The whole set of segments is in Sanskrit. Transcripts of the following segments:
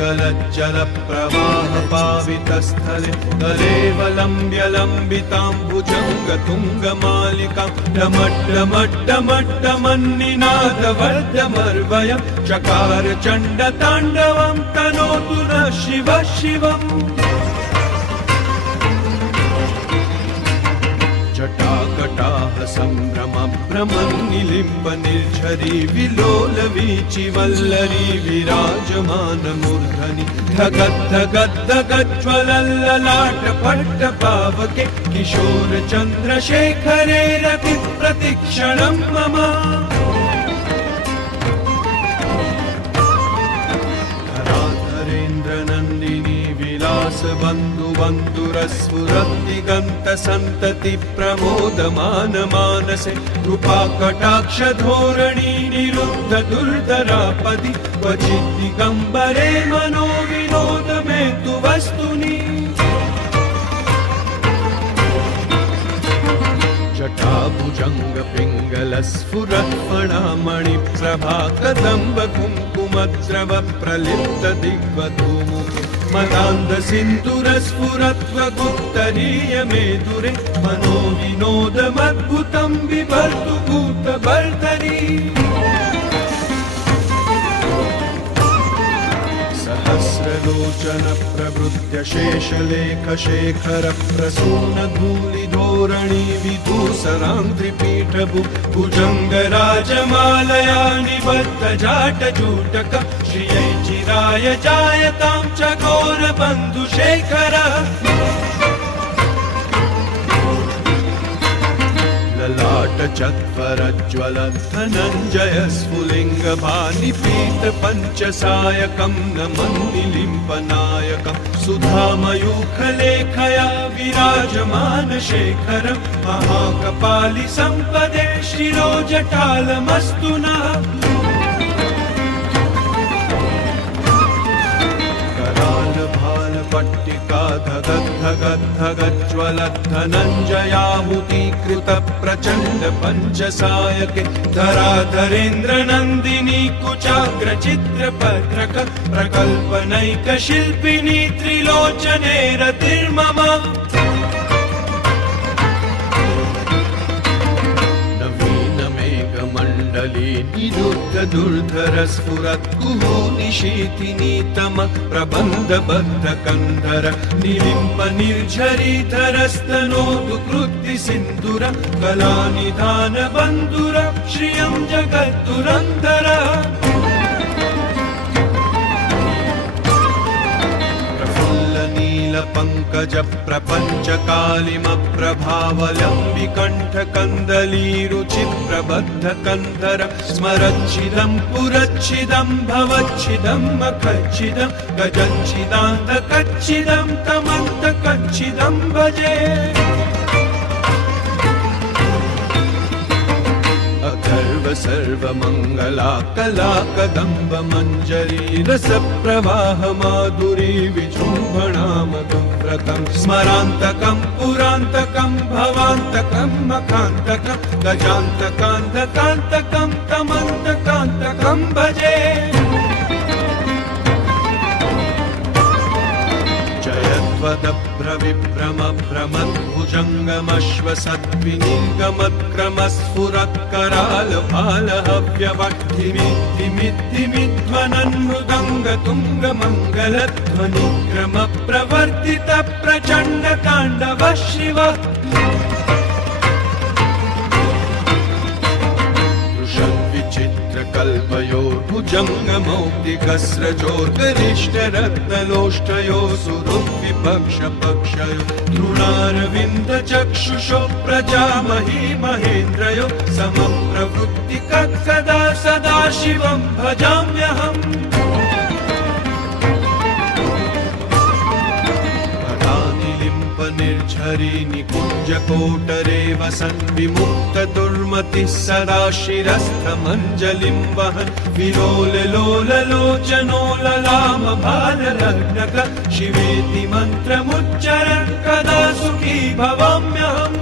गलज्जलप्रवाहपावितस्थले कलेवलम्ब्य लम्बितां भुजङ्गतुङ्गमालिकां डमड्डमड्डमड्डमन्निनादवर्धमर्वयं चकार चण्डताण्डवं तनोतु नः शिवः शिवम्। जटाकटाह सम्भ्रमभ्रमन्निलिम्ब निर्झरी विलोलवीचि वल्लरी विराजमानमूर्धनि धगद्धगद्धगज्ज्वलल्ललाटपट्टपावके किशोरचन्द्रशेखरे रतिप्रतिक्षणं मम। धराधरेन्द्रनन्दिनी विलासबन्धुबन्धुरस्फुरद्दिगन्तसन्तति प्रमोदमान मानसे कृपाकटाक्षधोरणी निरुद्ध दुर्धरापदि क्वचिद्दिगम्बरे मनो विनोदमेतु वस्तुनि। जटाभुजङ्गपिङ्गलस्फुरत्फणामणिप्रभा कदम्ब कुङ्कुमद्रव प्रलिप्त दिग्वधूमुखे मदान्धसिन्धुरस्फुरत्वगुप्तरीय मेदुरे मनो विनोदमद्भुतं बिभर्तु भूतभर्तरी। सहस्रलोचन प्रभृत्य शेषलेख शेखर प्रसून धूलिधोरणी विधूसरान्ध्रिपीठभु भुजङ्गराजमालया निबद्ध जाटजूटक श्रियै चिराय जायतां चकोरबन्धुशेखर। ललाटचत्वरज्ज्वलद्धनञ्जय स्फुलिङ्गभानिपीत पञ्चसायकं नमन्निलिम्पनायकं सुधामयूखलेखया विराजमान शेखरं महाकपालि सम्पदे शिरोजटालमस्तु नः। पट्टिका धगद्धगद्धगज्ज्वलद्धनञ्जयाहुतीकृत प्रचण्ड पञ्चसायके धराधरेन्द्रनन्दिनी कुचाग्रचित्रपत्रक प्रकल्पनैकशिल्पिनी त्रिलोचने रतिर्मम। मण्डली निरुद्ध दुर्धर स्फुरत्कुहो निशीतिनीतम प्रबन्धबद्ध कन्धर निलिम्प निर्झरीधरस्तनोतु कृत्ति सिन्धुर कलानिधान बन्धुर श्रियं जगद्दुरन्धर। पंकज प्रपंच कालिम प्रभावलंबिकंठ कंदलीरुचि प्रबद्ध कंधर स्मरच्छिदं पुरच्छिदं भवच्छिदं मखच्छिदं गजच्छिदान्त कच्छिदं तमन्त कच्छिदं भजे। सर्वमंगला कला कदम्ब मंजरी रसप्रवाह माधुरी विजृंभणा मधुव्रतं स्मरान्तकं पुरान्तकं भवान्तकं मखान्तकं गजान्तकान्धकान्तकं तमन्तकान्तकं भजे। जयध्वदभ्रविभ्रमभ्रमद्भुजङ्गमश्वसद्विनिगमक्रमस्फुरत्करालभालहव्यवह्निमिद्धिमिद्ध्वनन्मृदङ्गतुङ्गमङ्गलध्वनिक्रम प्रवर्तित प्रचण्ड ताण्डव शिव। भुजङ्गमौक्तिकस्रजोर्गरिष्ठरत्नलोष्टयो सुहृद्विपक्षपक्षयो तृणारविन्दचक्षुषो प्रजामही महेन्द्रयो समप्रवृत्तिकः सदा सदा शिवं भजाम्यहम्। निर्झरी निकुञ्जकोटरे वसन् विमुक्त दुर्मतिः सदा शिरस्थमञ्जलिं वहन् विलोललोललोचनो ललाम भाललग्नक शिवेति मन्त्रमुच्चरन् कदा सुखी भवाम्यहम्।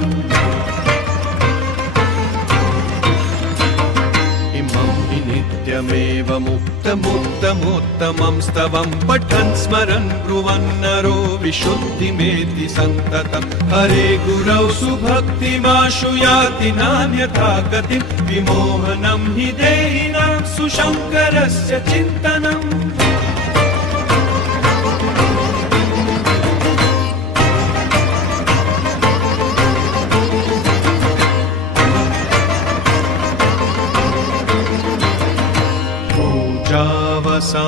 नित्यमेव मुक्तमुत्तमोत्तमं स्तवं पठन् स्मरन् ब्रुवन् नरो विशुद्धिमेति सन्ततं हरे गुरौ सुभक्तिमाशु याति नान्यथा गतिं विमोहनं हि देहिनां सुशङ्करस्य चिन्तनम्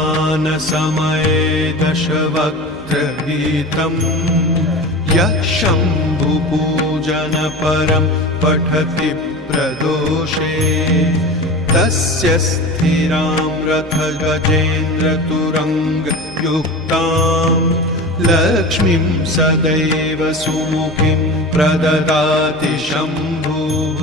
पूजावसानसमये दशवक्त्रगीतम् यः शम्भुपूजनपरं पठति प्रदोषे तस्य स्थिरां रथगजेन्द्रतुरङ्गयुक्तां लक्ष्मीं सदैव सुमुखीं प्रददाति शम्भुः